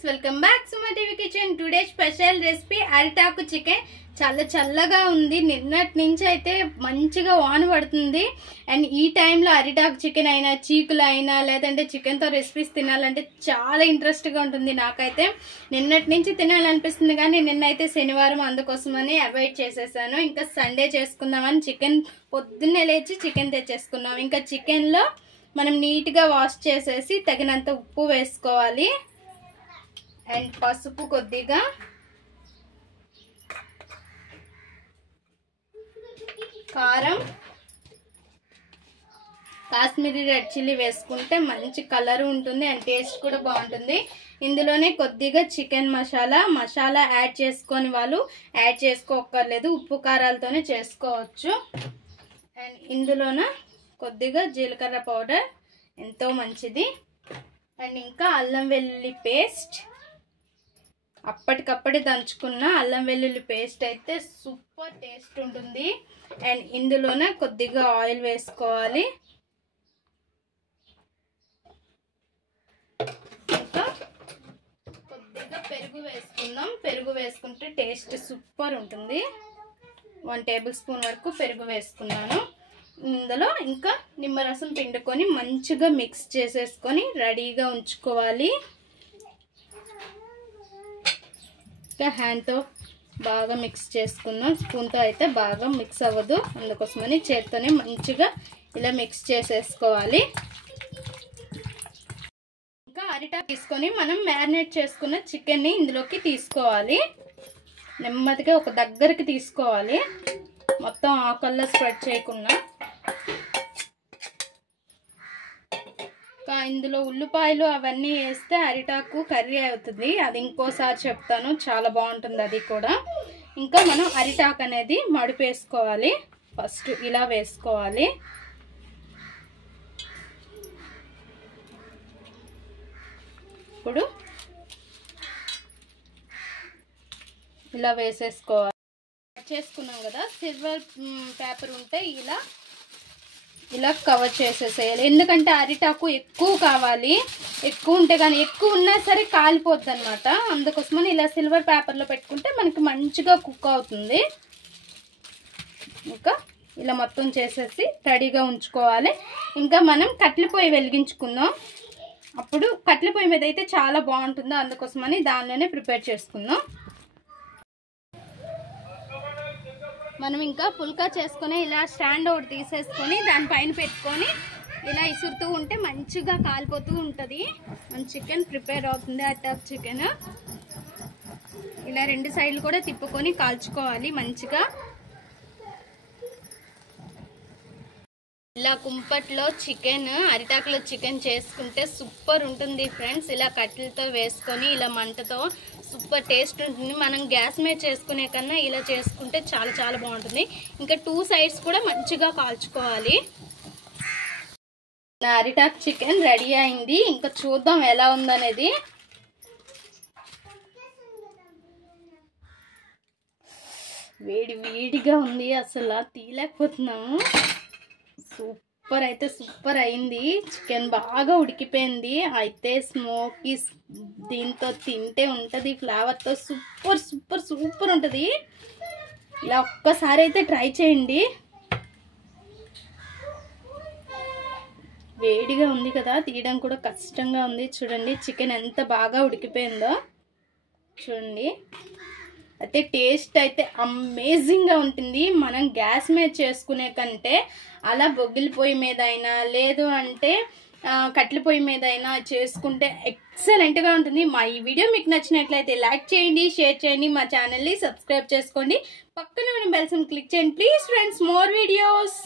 Friends, welcome back to my TV kitchen. Today special recipe అరిటాకు chicken. చాలా చల్లగా ఉంది. నిన్నటి నుంచి అయితే మంచిగా వాన పడుతుంది. అండ్ ఈ టైంలో అరిటాకు చికెన్ అయినా, చీకులు అయినా, లేదంటే చికెన్తో రెసిపీస్ తినాలంటే చాలా ఇంట్రెస్ట్గా ఉంటుంది. నాకైతే నిన్నటి నుంచి తినాలనిపిస్తుంది, కానీ నిన్నైతే శనివారం, అందుకోసమని అవాయిడ్ చేసేసాను. ఇంకా సండే చేసుకుందామని చికెన్ పొద్దున్నే లేచి చికెన్ తెచ్చేసుకున్నాం. ఇంకా చికెన్లో మనం నీట్గా వాష్ చేసేసి తగినంత ఉప్పు వేసుకోవాలి. అండ్ పసుపు కొద్దిగా, కారం, కాశ్మీరీ రెడ్ చిల్లీ వేసుకుంటే మంచి కలర్ ఉంటుంది అండ్ టేస్ట్ కూడా బాగుంటుంది. ఇందులోనే కొద్దిగా చికెన్ మసాలా యాడ్ చేసుకొని వాళ్ళు యాడ్ చేసుకోక్కర్లేదు, ఉప్పు కారాలతోనే చేసుకోవచ్చు. అండ్ ఇందులోన కొద్దిగా జీలకర్ర పౌడర్, ఎంతో మంచిది. అండ్ ఇంకా అల్లం వెల్లుల్లి పేస్ట్, అప్పటికప్పుడే దంచుకున్న అల్లం వెల్లుల్లి పేస్ట్ అయితే సూపర్ టేస్ట్ ఉంటుంది. అండ్ ఇందులోనే కొద్దిగా ఆయిల్ వేసుకోవాలి. ఇంకా కొద్దిగా పెరుగు వేసుకుందాం. పెరుగు వేసుకుంటే టేస్ట్ సూపర్ ఉంటుంది. 1 టేబుల్ స్పూన్ వరకు పెరుగు వేసుకున్నాను. ఇందులో ఇంకా నిమ్మరసం పిండుకొని మంచిగా మిక్స్ చేసేసుకొని రెడీగా ఉంచుకోవాలి. ఇంకా హ్యాండ్తో బాగా మిక్స్ చేసుకుందాం. స్పూన్తో అయితే బాగా మిక్స్ అవ్వదు, అందుకోసమని చేత్తోనే మంచిగా ఇలా మిక్స్ చేసేసుకోవాలి. ఇంకా అరిటాకు తీసుకొని మనం మ్యారినేట్ చేసుకున్న చికెన్ని ఇందులోకి తీసుకోవాలి. నెమ్మదిగా ఒక దగ్గరికి తీసుకోవాలి, మొత్తం ఆకల్లో స్ప్రెడ్ చేయకుండా. ఇందులో ఉల్లిపాయలు అవన్నీ వేస్తే అరిటాకు కర్రీ అవుతుంది. అది ఇంకోసారి చెప్తాను, చాలా బాగుంటుంది అది కూడా. ఇంకా మనం అరిటాకు అనేది మడిపేసుకోవాలి. ఫస్ట్ ఇలా వేసుకోవాలి. ఇప్పుడు ఇలా వేసేసుకోవాలి. చేసుకున్నాం కదా, సిల్వర్ పేపర్ ఉంటే ఇలా కవర్ చేసేసేయాలి. ఎందుకంటే అరిటాకు ఎక్కువ కావాలి, ఎక్కువ ఉంటే కానీ ఎక్కువ ఉన్నా సరే కాలిపోద్ది అనమాట. అందుకోసమని ఇలా సిల్వర్ పేపర్లో పెట్టుకుంటే మనకి మంచిగా కుక్ అవుతుంది. ఇంకా ఇలా మొత్తం చేసేసి రెడీగా ఉంచుకోవాలి. ఇంకా మనం కట్టెల పొయ్యి వెలిగించుకుందాం. అప్పుడు కట్టెల పొయ్యి మీద అయితే చాలా బాగుంటుంది, అందుకోసమని దానిలోనే ప్రిపేర్ చేసుకుందాం. మనం ఇంకా పుల్కా చేసుకుని ఇలా స్టాండ్ ఒకటి తీసేసుకొని దానిపైన పెట్టుకొని ఇలా ఇసురుతూ ఉంటే మంచిగా కాలిపోతూ ఉంటుంది. మన చికెన్ ప్రిపేర్ అవుతుంది. అరిటాకు చికెన్ ఇలా 2 సైడ్లు కూడా తిప్పుకొని కాల్చుకోవాలి మంచిగా. ఇలా కుంపట్లో చికెన్, అరిటాకులో చికెన్ చేసుకుంటే సూపర్ ఉంటుంది ఫ్రెండ్స్. ఇలా కట్టెలతో వేసుకొని ఇలా మంటతో సూపర్ టేస్ట్ ఉంటుంది. మనం గ్యాస్ మీద చేసుకునే కన్నా ఇలా చేసుకుంటే చాలా చాలా బాగుంటుంది. ఇంకా 2 సైడ్స్ కూడా మంచిగా కాల్చుకోవాలి. అరిటాకు చికెన్ రెడీ అయింది. ఇంకా చూద్దాం ఎలా ఉందనేది. వేడిగా ఉంది, అసలు తీయలేకపోతున్నాము. సూపర్ అయితే సూపర్ అయింది. చికెన్ బాగా ఉడికిపోయింది. అయితే స్మోకీ దీంతో తింటే ఉంటుంది, ఫ్లేవర్తో సూపర్ సూపర్ సూపర్ ఉంటుంది. ఇలా ఒక్కసారి అయితే ట్రై చేయండి. వేడిగా ఉంది కదా, తీయడం కూడా కష్టంగా ఉంది. చూడండి చికెన్ ఎంత బాగా ఉడికిపోయిందో చూడండి. అయితే టేస్ట్ అయితే అమేజింగ్గా ఉంటుంది. మనం గ్యాస్ మీద చేసుకునే కంటే అలా బొగ్గిల పొయ్యి మీద అయినా, లేదు అంటే కట్టెల పొయ్యి మీద అయినా చేసుకుంటే ఎక్సలెంట్గా ఉంటుంది. మా ఈ వీడియో మీకు నచ్చినట్లయితే లైక్ చేయండి, షేర్ చేయండి, మా ఛానల్ని సబ్స్క్రైబ్ చేసుకోండి, పక్కన ఉన్న బెల్ సింబల్ క్లిక్ చేయండి ప్లీజ్ ఫ్రెండ్స్. More videos.